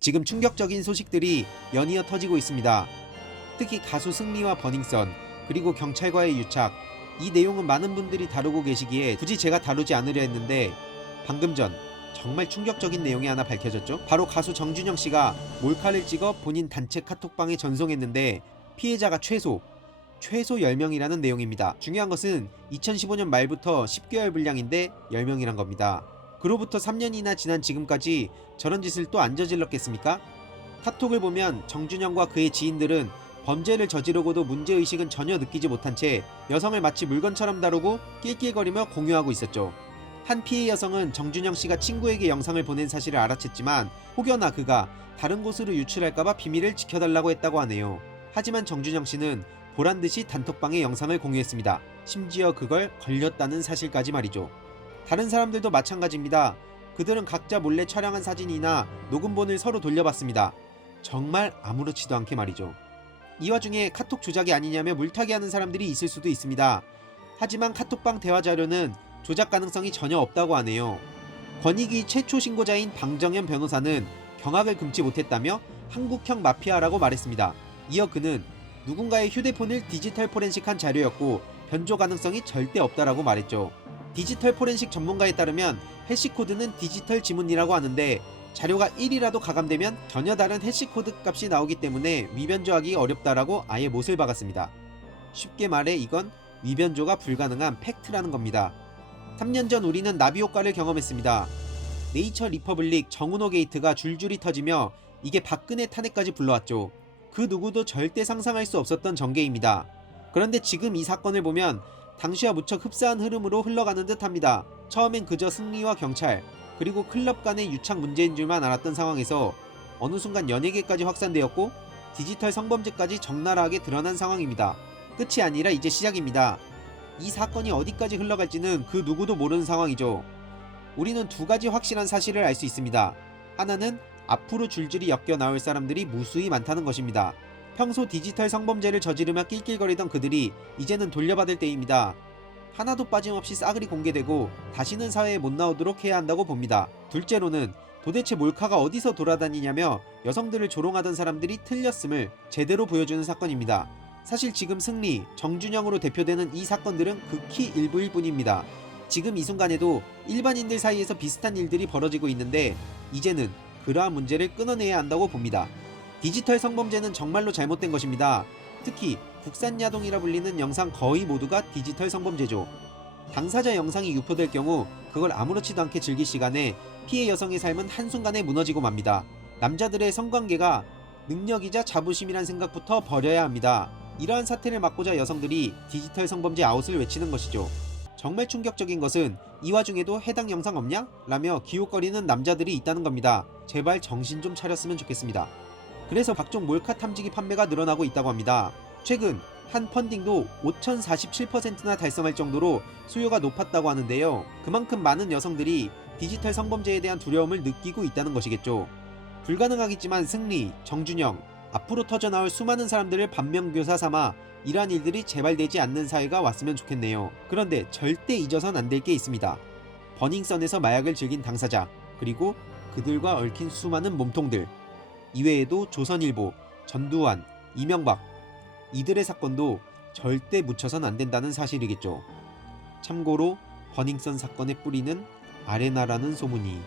지금 충격적인 소식들이 연이어 터지고 있습니다. 특히 가수 승리와 버닝썬, 그리고 경찰과의 유착, 이 내용은 많은 분들이 다루고 계시기에 굳이 제가 다루지 않으려 했는데 방금 전 정말 충격적인 내용이 하나 밝혀졌죠. 바로 가수 정준영 씨가 몰카를 찍어 본인 단체 카톡방에 전송했는데 피해자가 최소 10명이라는 내용입니다. 중요한 것은 2015년 말부터 10개월 분량인데 10명이란 겁니다. 그로부터 3년이나 지난 지금까지 저런 짓을 또 안 저질렀겠습니까? 카톡을 보면 정준영과 그의 지인들은 범죄를 저지르고도 문제의식은 전혀 느끼지 못한 채 여성을 마치 물건처럼 다루고 낄낄거리며 공유하고 있었죠. 한 피해 여성은 정준영 씨가 친구에게 영상을 보낸 사실을 알아챘지만 혹여나 그가 다른 곳으로 유출할까봐 비밀을 지켜달라고 했다고 하네요. 하지만 정준영 씨는 보란듯이 단톡방에 영상을 공유했습니다. 심지어 그걸 걸렸다는 사실까지 말이죠. 다른 사람들도 마찬가지입니다. 그들은 각자 몰래 촬영한 사진이나 녹음본을 서로 돌려봤습니다. 정말 아무렇지도 않게 말이죠. 이 와중에 카톡 조작이 아니냐며 물타기 하는 사람들이 있을 수도 있습니다. 하지만 카톡방 대화 자료는 조작 가능성이 전혀 없다고 하네요. 권익위 최초 신고자인 방정현 변호사는 경악을 금치 못했다며 한국형 마피아라고 말했습니다. 이어 그는 누군가의 휴대폰을 디지털 포렌식한 자료였고 변조 가능성이 절대 없다라고 말했죠. 디지털 포렌식 전문가에 따르면 해시코드는 디지털 지문이라고 하는데 자료가 1이라도 가감되면 전혀 다른 해시코드 값이 나오기 때문에 위변조하기 어렵다라고 아예 못을 박았습니다. 쉽게 말해 이건 위변조가 불가능한 팩트라는 겁니다. 3년 전 우리는 나비 효과를 경험했습니다. 네이처 리퍼블릭 정은호 게이트가 줄줄이 터지며 이게 박근혜 탄핵까지 불러왔죠. 그 누구도 절대 상상할 수 없었던 전개입니다. 그런데 지금 이 사건을 보면 당시와 무척 흡사한 흐름으로 흘러가는 듯합니다. 처음엔 그저 승리와 경찰, 그리고 클럽 간의 유착 문제인 줄만 알았던 상황에서 어느 순간 연예계까지 확산되었고 디지털 성범죄까지 적나라하게 드러난 상황입니다. 끝이 아니라 이제 시작입니다. 이 사건이 어디까지 흘러갈지는 그 누구도 모르는 상황이죠. 우리는 두 가지 확실한 사실을 알 수 있습니다. 하나는 앞으로 줄줄이 엮여 나올 사람들이 무수히 많다는 것입니다. 평소 디지털 성범죄를 저지르며 낄낄거리던 그들이 이제는 돌려받을 때입니다. 하나도 빠짐없이 싸그리 공개되고 다시는 사회에 못 나오도록 해야 한다고 봅니다. 둘째로는 도대체 몰카가 어디서 돌아다니냐며 여성들을 조롱하던 사람들이 틀렸음을 제대로 보여주는 사건입니다. 사실 지금 승리, 정준영으로 대표되는 이 사건들은 극히 일부일 뿐입니다. 지금 이 순간에도 일반인들 사이에서 비슷한 일들이 벌어지고 있는데 이제는 그러한 문제를 끊어내야 한다고 봅니다. 디지털 성범죄는 정말로 잘못된 것입니다. 특히 국산야동이라 불리는 영상 거의 모두가 디지털 성범죄죠. 당사자 영상이 유포될 경우 그걸 아무렇지도 않게 즐길 시간에 피해 여성의 삶은 한순간에 무너지고 맙니다. 남자들의 성관계가 능력이자 자부심이란 생각부터 버려야 합니다. 이러한 사태를 막고자 여성들이 디지털 성범죄 아웃을 외치는 것이죠. 정말 충격적인 것은 이 와중에도 해당 영상 없냐? 라며 기웃거리는 남자들이 있다는 겁니다. 제발 정신 좀 차렸으면 좋겠습니다. 그래서 각종 몰카 탐지기 판매가 늘어나고 있다고 합니다. 최근 한 펀딩도 5,047%나 달성할 정도로 수요가 높았다고 하는데요. 그만큼 많은 여성들이 디지털 성범죄에 대한 두려움을 느끼고 있다는 것이겠죠. 불가능하겠지만 승리, 정준영, 앞으로 터져나올 수많은 사람들을 반면교사 삼아 이러한 일들이 재발되지 않는 사회가 왔으면 좋겠네요. 그런데 절대 잊어선 안 될 게 있습니다. 버닝썬에서 마약을 즐긴 당사자, 그리고 그들과 얽힌 수많은 몸통들, 이외에도 조선일보, 전두환, 이명박, 이들의 사건도 절대 묻혀선 안 된다는 사실이겠죠. 참고로 버닝썬 사건의 뿌리는 아레나라는 소문이